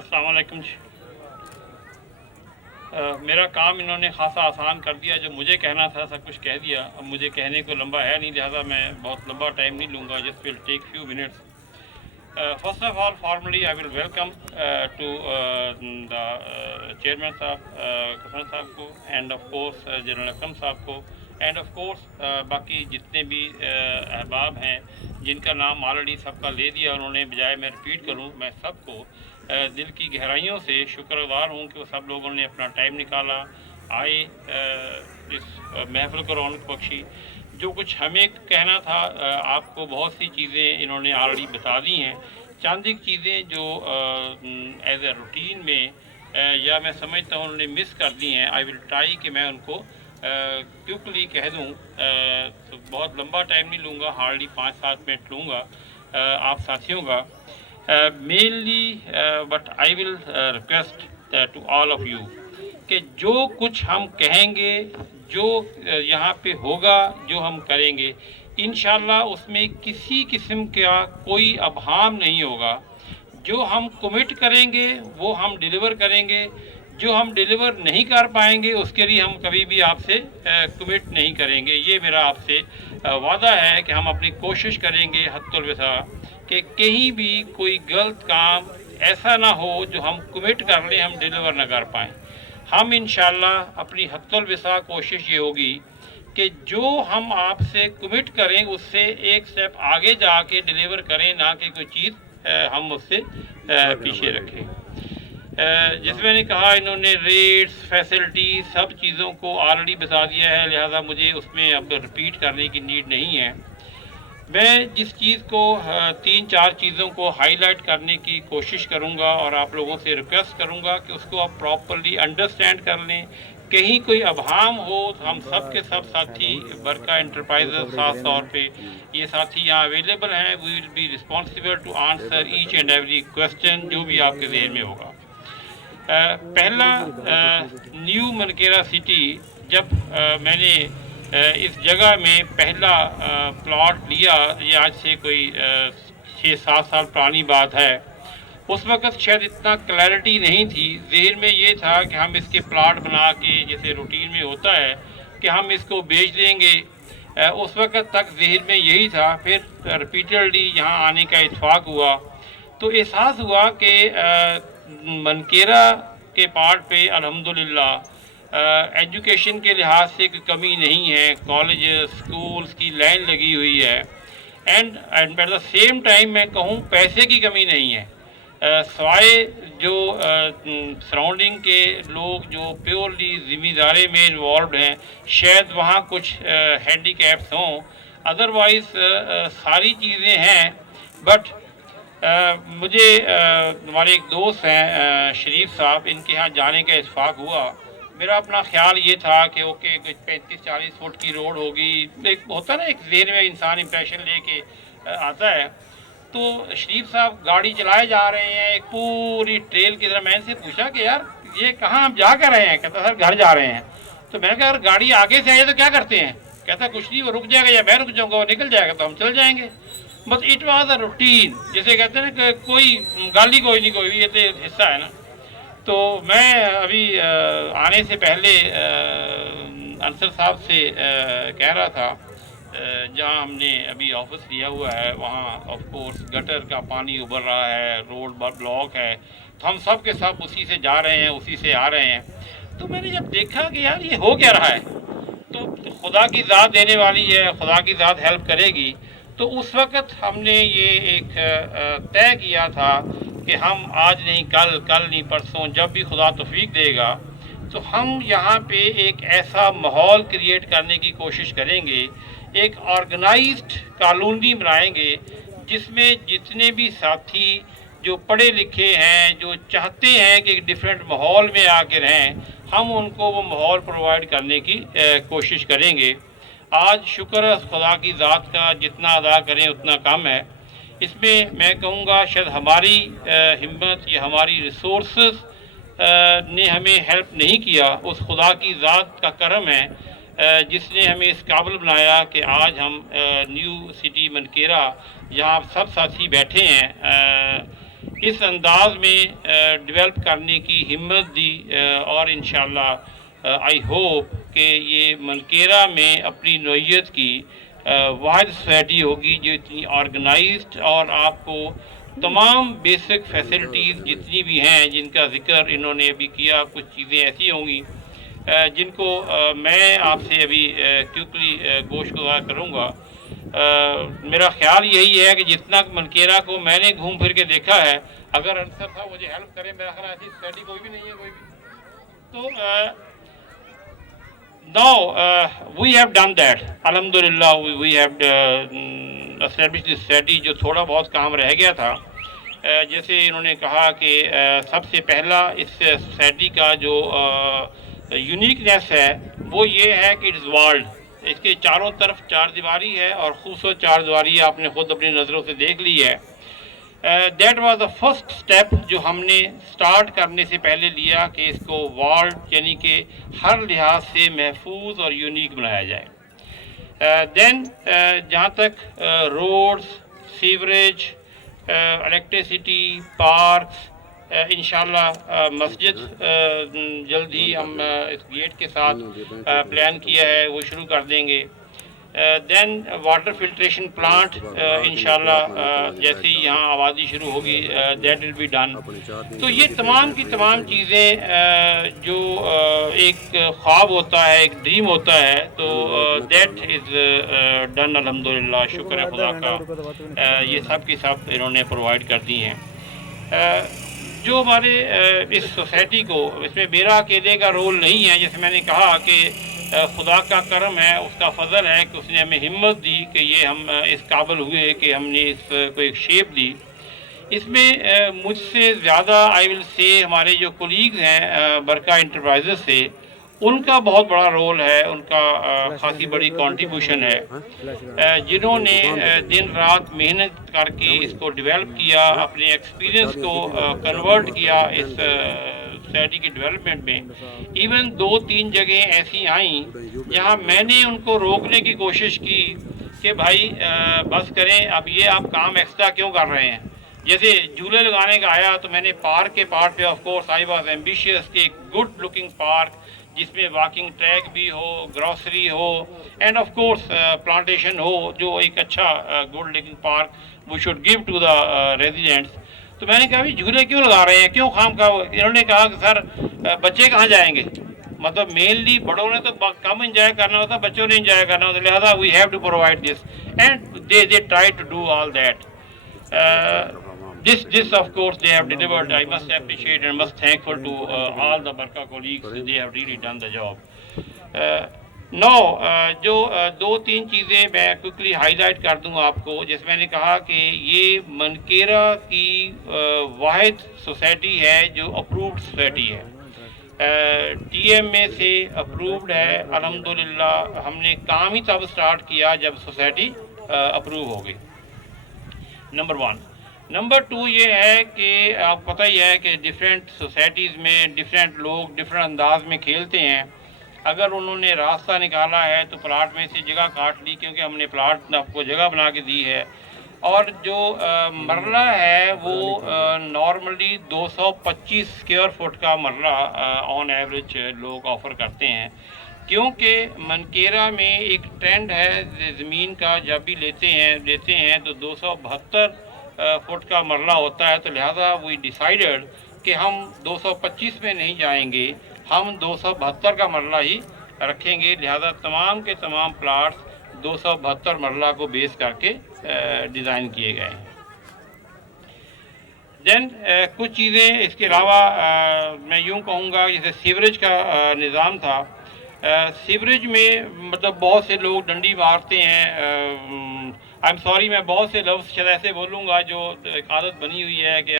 अस्सलाम वालेकुम जी। मेरा काम इन्होंने खासा आसान कर दिया। जो मुझे कहना था सब कुछ कह दिया। अब मुझे कहने को लंबा है नहीं, लिहाजा मैं बहुत लंबा टाइम नहीं लूँगा। Just will take few minutes. First of all, formally I will welcome to the chairman साहब कफन साहब को, and of course जनरल अकरम साहब को, and of course बाकी जितने भी अहबाब हैं जिनका नाम ऑलरेडी सबका ले दिया उन्होंने, बजाय मैं रिपीट करूं, मैं सबको दिल की गहराइयों से शुक्रगुजार हूं कि वो सब लोगों ने अपना टाइम निकाला, आए, इस महफिल को रौनक बख्शी। जो कुछ हमें कहना था आपको बहुत सी चीज़ें इन्होंने ऑलरेडी बता दी हैं। चंद एक चीज़ें जो एज ए रूटीन में या मैं समझता हूँ उन्होंने मिस कर दी हैं, आई विल ट्राई कि मैं उनको क्विकली कह दूँ। तो बहुत लंबा टाइम नहीं लूँगा, हार्डली 5-7 मिनट लूँगा आप साथियों का। Mainly but I will request to all of you कि जो कुछ हम कहेंगे, जो यहाँ पे होगा, जो हम करेंगे, इंशाल्लाह उसमें किसी किस्म का कोई अबहाम नहीं होगा। जो हम कमिट करेंगे वो हम डिलीवर करेंगे, जो हम डिलीवर नहीं कर पाएंगे उसके लिए हम कभी भी आपसे कमिट नहीं करेंगे। ये मेरा आपसे वादा है कि हम अपनी कोशिश करेंगे हद्दुल वसा कि कहीं भी कोई गलत काम ऐसा ना हो जो हम कमिट कर लें हम डिलीवर ना कर पाएँ। हम इंशाल्लाह अपनी हद्दुल वसा कोशिश ये होगी कि जो हम आपसे कमिट करें उससे एक स्टेप आगे जाके डिलीवर करें, ना कि कोई चीज़ हम उससे पीछे रखें। जैसे मैंने कहा इन्होंने रेट्स, फैसिलिटी, सब चीज़ों को ऑलरेडी बता दिया है, लिहाजा मुझे उसमें अब रिपीट करने की नीड नहीं है। मैं जिस चीज़ को 3-4 चीज़ों को हाईलाइट करने की कोशिश करूंगा और आप लोगों से रिक्वेस्ट करूंगा कि उसको आप प्रॉपरली अंडरस्टैंड कर लें। कहीं कोई अबहाम हो तो हम सब के सब साथी बरका एंटरप्राइजेस ख़ास तौर पे ये साथी यहाँ अवेलेबल हैं। We will be responsible to answer each and every question जो भी आपके ज़हन में होगा। पहला, न्यू मनकेरा सिटी, जब मैंने इस जगह में पहला प्लॉट लिया, ये आज से कोई 6-7 साल पुरानी बात है। उस वक़्त शायद इतना क्लैरिटी नहीं थी, ज़हन में ये था कि हम इसके प्लॉट बना के जैसे रूटीन में होता है कि हम इसको बेच देंगे। उस वक़्त तक ज़हन में यही था। फिर रिपीटेडली यहाँ आने का इत्फाक हुआ तो एहसास हुआ कि मनकेरा के पार्ट पे अल्हम्दुलिल्लाह एजुकेशन के लिहाज से कोई कमी नहीं है। कॉलेज, स्कूल्स की लाइन लगी हुई है and at the same time मैं कहूँ पैसे की कमी नहीं है। सवाए जो सराउंडिंग के लोग जो प्योरली ज़िम्मेदारी में इन्वॉल्व हैं, शायद वहाँ कुछ हैंडीकैप्स हों, अदरवाइज़ सारी चीज़ें हैं। बट मुझे हमारे एक दोस्त हैं शरीफ साहब, इनके यहाँ जाने का इत्फाक हुआ। मेरा अपना ख्याल ये था कि ओके कुछ 35-40 फुट की रोड होगी, एक होता ना एक ज़हन में इंसान इंप्रेशन लेके आता है। तो शरीफ साहब गाड़ी चलाए जा रहे हैं एक पूरी ट्रेल की तरह। मैंने इनसे पूछा कि यार ये कहाँ आप जा कर रहे हैं? कहता सर घर जा रहे हैं। तो मैंने कहा यार गाड़ी आगे से आई तो क्या करते हैं? कहता कुछ नहीं, वो रुक जाएगा या मैं रुक जाऊँगा, वो निकल जाएगा तो हम चल जाएंगे। But it was a routine, जैसे कहते हैं ना कि कोई गाली कोई नहीं, कोई भी ये तो हिस्सा है ना। तो मैं अभी आने से पहले अंसर साहब से कह रहा था, जहाँ हमने अभी ऑफिस लिया हुआ है वहाँ ऑफ कोर्स गटर का पानी उबर रहा है, रोड ब्लॉक है, तो हम सब के सब उसी से जा रहे हैं, उसी से आ रहे हैं। तो मैंने जब देखा कि यार ये हो क्या रहा है, तो खुदा की ज़ात देने वाली है, खुदा की ज़ात हेल्प करेगी। तो उस वक़्त हमने ये एक तय किया था कि हम आज नहीं कल, कल नहीं परसों, जब भी खुदा तौफीक देगा तो हम यहाँ पे एक ऐसा माहौल क्रिएट करने की कोशिश करेंगे, एक ऑर्गेनाइज्ड कॉलोनी बनाएंगे जिसमें जितने भी साथी जो पढ़े लिखे हैं, जो चाहते हैं कि डिफरेंट माहौल में आके रहें, हम उनको वो माहौल प्रोवाइड करने की कोशिश करेंगे। आज शुक्र है खुदा की ज़ात का, जितना अदा करें उतना कम है। इसमें मैं कहूँगा शायद हमारी हिम्मत या हमारी रिसोर्सेस ने हमें हेल्प नहीं किया, उस खुदा की ज़ात का करम है जिसने हमें इस काबिल बनाया कि आज हम न्यू सिटी मनकेरा, जहाँ आप सब साथी बैठे हैं, اس انداز میں ڈیولپ کرنے کی ہمت دی، اور انشاءاللہ آئی ہوپ کہ یہ منکیرا میں اپنی نوعیت کی واحد سوسائٹی ہوگی جو اتنی آرگنائزڈ، اور آپ کو تمام بیسک فیسلٹیز جتنی بھی ہیں جن کا ذکر انہوں نے ابھی کیا، کچھ چیزیں ایسی ہوں گی جن کو میں آپ سے ابھی کیوکلی گوش گزار کروں گا۔ میرا خیال یہی ہے کہ جتنا منکیرا کو میں نے گھوم پھر کے دیکھا ہے، اگر انصر صاحب مجھے ہیلپ کریں، میرا خیال ایسی سوسائٹی کوئی بھی نہیں ہے کوئی بھی، تو now we have done that. Alhamdulillah, we have established this society جو تھوڑا بہت کام رہ گیا تھا۔ جیسے انہوں نے کہا کہ سب سے پہلا اس سوسائٹی کا جو یونیکنیس ہے وہ یہ ہے کہ اٹس والڈ، اس کے چاروں طرف چار دیواری ہے، اور خوبصورت چار دیواری آپ نے خود اپنی نظروں سے دیکھ لی ہے۔ That was the first step جو ہم نے سٹارٹ کرنے سے پہلے لیا کہ اس کو والڈ یعنی کہ ہر لحاظ سے محفوظ اور یونیک بنایا جائے۔ دین جہاں تک روڈز، سیوریج، الیکٹریسٹی، پارکس، انشاءاللہ مسجد جلد ہی ہم اس گیٹ کے ساتھ پلان کیا ہے وہ شروع کر دیں گے۔ دین واٹر فلٹریشن پلانٹ انشاءاللہ جیسے ہی یہاں آبادی شروع ہوگی دیٹ ول بی ڈن۔ تو یہ تمام کی تمام چیزیں جو ایک خواب ہوتا ہے، ایک ڈریم ہوتا ہے، تو دیٹ از ڈن الحمدللہ، شکر ہے خدا کا، یہ سب کی سب انہوں نے پرووائڈ کر دی ہیں۔ جو ہمارے اس سوسائٹی کو، اس میں میرا اکیلے کا رول نہیں ہے، جیسے میں نے کہا کہ خدا کا کرم ہے، اس کا فضل ہے کہ اس نے ہمیں ہمت دی کہ یہ ہم اس قابل ہوئے کہ ہم نے اس کو ایک شیپ دی۔ اس میں مجھ سے زیادہ آئی ول سے ہمارے جو کولیگز ہیں برکہ انٹرپرائزز سے، ان کا بہت بڑا رول ہے، ان کا خاصی بڑی کنٹریبیوشن ہے، جنہوں نے دن رات محنت کر کے اس کو ڈیولپ کیا، اپنے ایکسپیرینس کو کنورٹ کیا اس سوسائٹی کی ڈیولپمنٹ میں۔ ایون 2-3 جگہیں ایسی آئیں جہاں میں نے ان کو روکنے کی کوشش کی کہ بھائی بس کریں، اب یہ آپ کام ایکسٹرا کیوں کر رہے ہیں۔ جیسے جھولے لگانے کا آیا تو میں نے پارک کے پارٹ پہ of course I was ambitious کہ ایک گڈ لکنگ پارک جس میں واکنگ ٹریک بھی ہو، گروسری ہو، اینڈ آف کورس پلانٹیشن ہو، جو ایک اچھا good looking park we should give to the residents. تو میں نے کہا بھی جھولے کیوں لگا رہے ہیں، کیوں خام کا؟ انہوں نے کہا کہ سر بچے کہاں جائیں گے، مطلب مینلی بڑوں نے تو کم انجوائے کرنا ہوتا، بچوں نے انجوائے کرنا ہوتا، لہٰذا we have to provide this, and they try to do all that. This of course they have delivered. I must appreciate and must thankful to all the Barka colleagues. They have really done the job. Now جو 2-3 چیزیں میں quickly high light کر دوں آپ کو، جیسے میں نے کہا کہ یہ منکیرا کی واحد سوسائٹی ہے جو اپرووڈ سوسائٹی ہے، ٹی ایم اے سے اپرووڈ ہے الحمدللہ۔ ہم نے کام ہی تب سٹارٹ کیا جب سوسائٹی اپروو ہو گئی، نمبر 1۔ نمبر 2 یہ ہے کہ آپ پتہ ہی ہے کہ ڈفرینٹ سوسائٹیز میں ڈفرینٹ لوگ ڈفرینٹ انداز میں کھیلتے ہیں۔ اگر انہوں نے راستہ نکالا ہے تو پلاٹ میں سے جگہ کاٹ لی، کیونکہ ہم نے پلاٹ آپ کو جگہ بنا کے دی ہے، اور جو مرلہ ہے وہ نارملی 225 اسکوائر فٹ کا مرلہ آن ایوریج لوگ آفر کرتے ہیں، کیونکہ منکیرا میں ایک ٹرینڈ ہے زمین کا، جب بھی لیتے ہیں تو 272 فٹ کا مرلہ ہوتا ہے، تو لہٰذا وی ڈیسائیڈڈ کہ ہم 225 میں نہیں جائیں گے، ہم 272 کا مرلہ ہی رکھیں گے، لہٰذا تمام کے تمام پلاٹس 272 مرلہ کو بیس کر کے ڈیزائن کیے گئے ہیں۔ دین کچھ چیزیں اس کے علاوہ میں یوں کہوں گا، جیسے سیوریج کا نظام تھا، سیوریج میں مطلب بہت سے لوگ ڈنڈی مارتے ہیں، آئی ایم سوری میں بہت سے لفظ شاید ایسے بولوں گا جو ایک عادت بنی ہوئی ہے کہ